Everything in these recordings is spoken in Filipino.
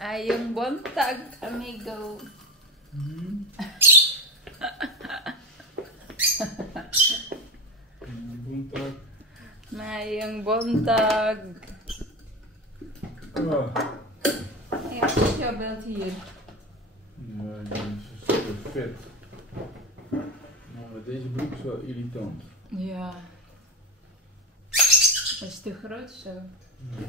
Maayong buntag, amigo. Buntag. Maayong buntag. Oh. Ja, het is jouw beeld hier. Ja, dat is super vet. Maar deze broek is wel irritant. Ja. Dat is te groot zo. Ja.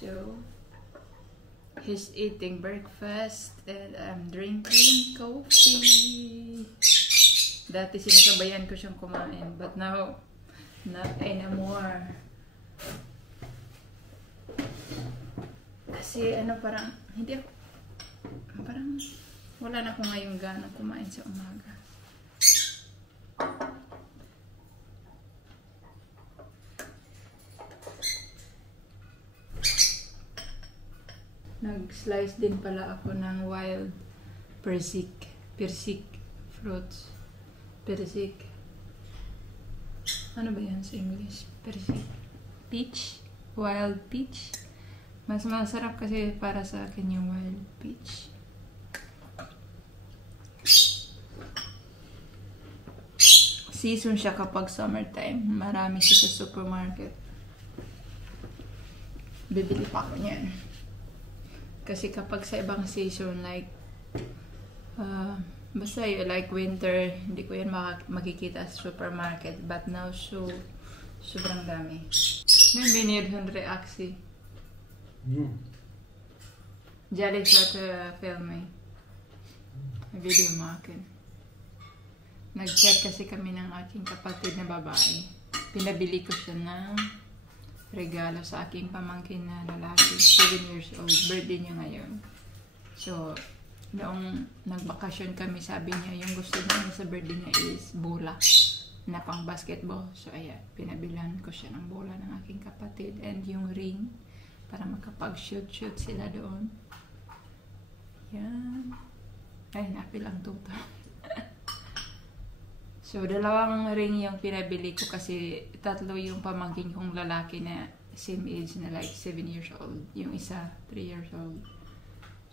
So, he's eating breakfast and I'm drinking coffee. Dati sinasabayan ko siyang kumain, but now, not anymore. Kasi ano parang, hindi ako, parang wala na ako ngayong gana kumain sa umaga. Nag-slice din pala ako ng wild persik fruits. Persik. Ano ba yan sa English? Persik. Peach? Wild peach? Mas masarap kasi para sa akin yung wild peach. Season siya kapag summertime. Marami siya sa supermarket. Bibili pa ako niyan. Kasi kapag sa ibang season, like, basta yun, like winter, hindi ko yan makikita sa supermarket. But now, so, sobrang dami. Nung binid yung reaksi. No. Jalik sa ito filming. Video mo akin. Nag-check kasi kami ng aking kapatid na babae. Pinabili ko siya ng regalo sa aking pamangkin na lalaki, 7 years old, birthday niya ngayon. So, noong nagbakasyon kami, sabi niya, yung gusto niya sa birthday niya is bola na pang basketball. So, ayan, pinabilan ko siya ng bola ng aking kapatid and yung ring para makapag-shoot sila doon. Yan. Ay, napil ang tuto. So, dalawang ring yung pinabili ko kasi tatlo yung pamangkin kong lalaki na same age na like 7 years old. Yung isa, 3 years old.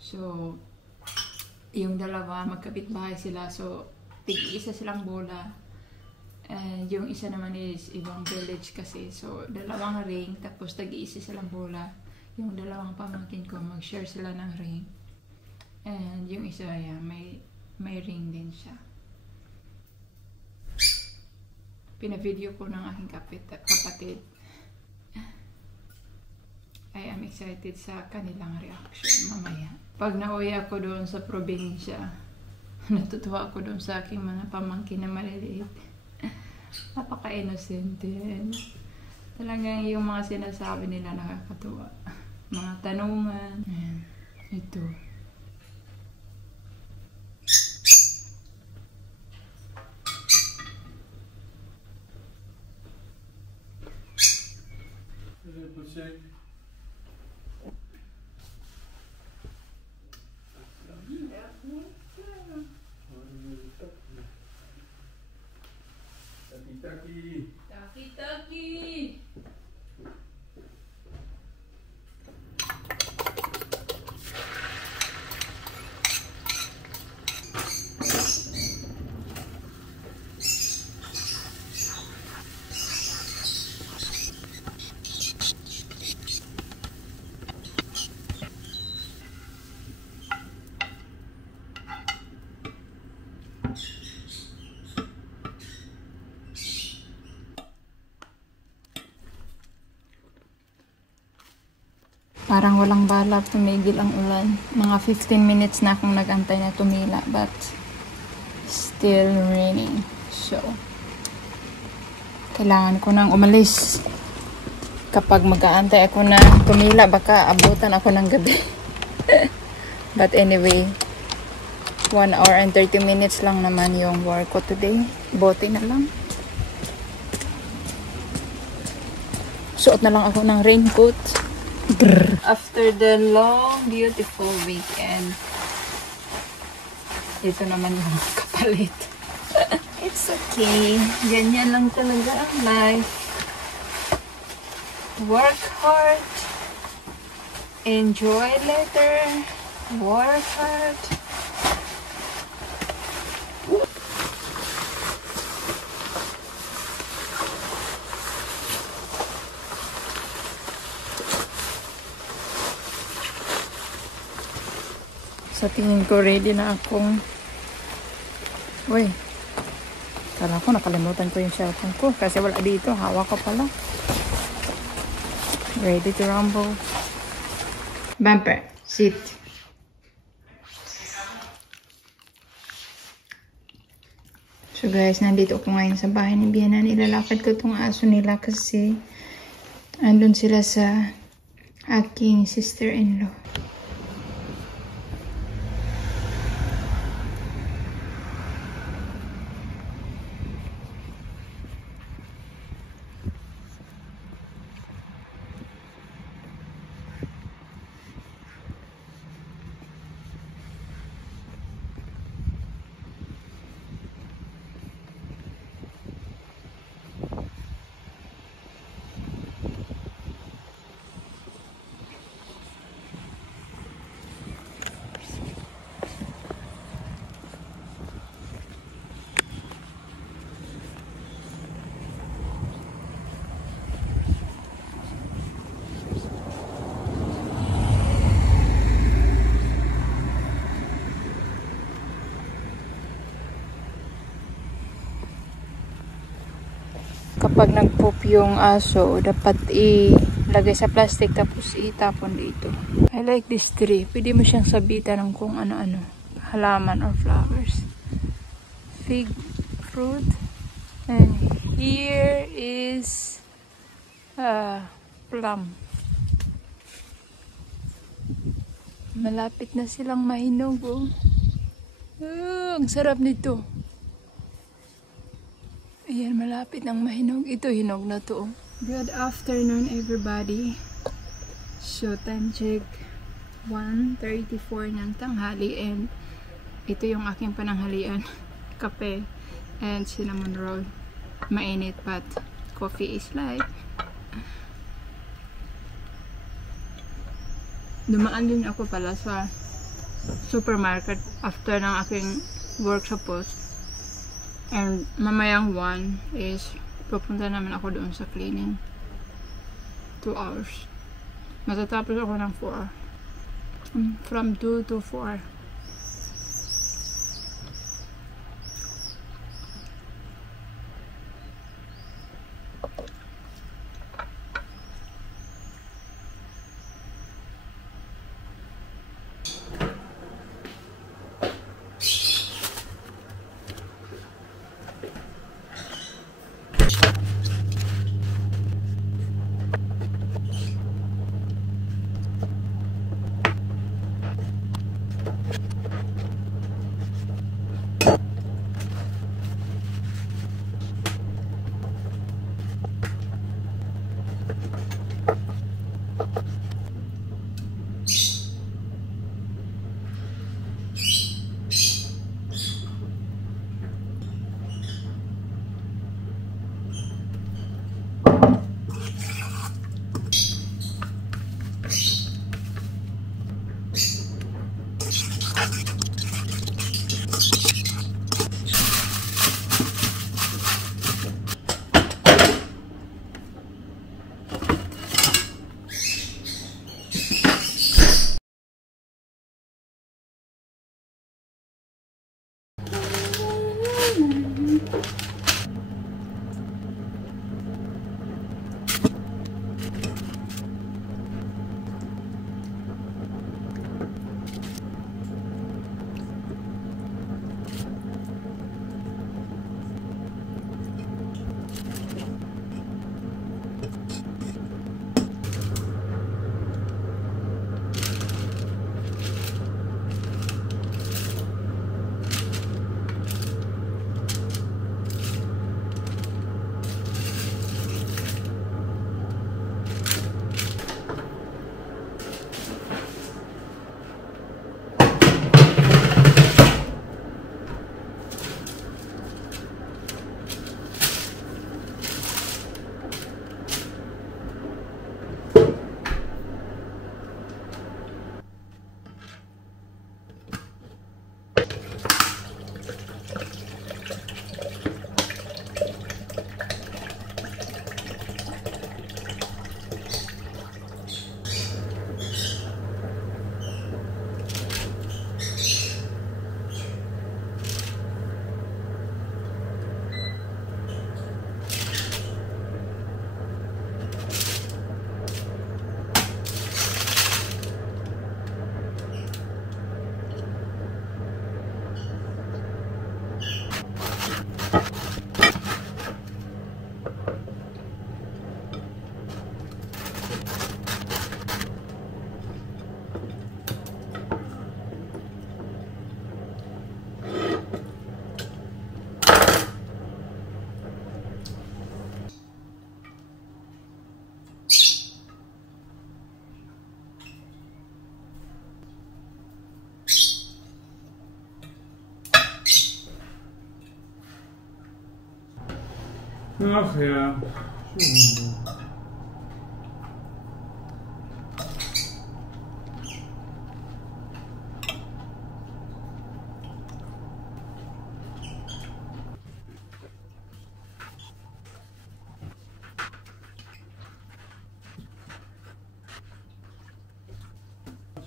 So, yung dalawa, magkapit-bahay sila. So, tig-isa silang bola. And yung isa naman is ibang village kasi. So, dalawang ring, tapos tag-iisa silang bola. Yung dalawang pamangkin ko, mag-share sila ng ring. And yung isa, yeah, may ring din siya. Pina-video ko ng aking kapatid. I am excited sa kanilang reaction mamaya. Pag nauwi ako doon sa probinsya, natutuwa ako doon sa aking mga pamangkin na maliliit. Napaka-innocente. Talagang yung mga sinasabi nila nakakatuwa. Mga tanungan. Ayan. Ito. Check. Taki-taki! Parang walang balak, tumigil ang ulan. Mga 15 minutes na akong nagantay na tumila, but still raining. So, kailangan ko nang umalis. Kapag mag-aantay ako na tumila, baka abutan ako ng gabi. But anyway, 1 hour and 30 minutes lang naman yung work ko today. Bote na lang. Suot na lang ako ng raincoat. Brr. After the long, beautiful weekend, ito naman yung kapalit. It's okay. Ganyan lang talaga ang life. Work hard. Enjoy later. Work hard. Sa tingin ko, ready na akong... Uy, kala ko nakalimutan ko yung cellphone ko kasi wala dito. Hawak ko pala. Ready to rumble. Bumper, sit. So guys, nandito ako ngayon sa bahay ni Biana. Nilalakad ko tong aso nila kasi andun sila sa aking sister-in-law. Kapag nag-poop yung aso, dapat ilagay sa plastic tapos itapon dito. I like this tree. Pwede mo siyang sabitan ng kung ano-ano. Halaman or flowers. Fig fruit. And here is plum. Malapit na silang mahinog. Oh. Ang sarap nito. Ayan, malapit ng mahinog. Ito, hinog na to. Good afternoon, everybody. So, time check 1:34 ng tanghali. And ito yung aking pananghalian. Kape and cinnamon roll. Mainit, but coffee is life. Dumaan din ako pala sa supermarket after ng aking work sa post. And mamayang 1 is pupunta naman ako doon sa cleaning. 2 hours. Matatapos ako ng 4. From 2 to 4. Ach ja.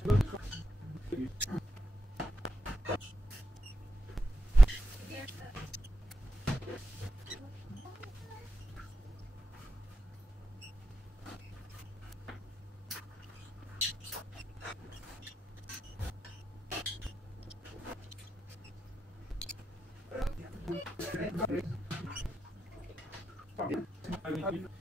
Schön. Thank you.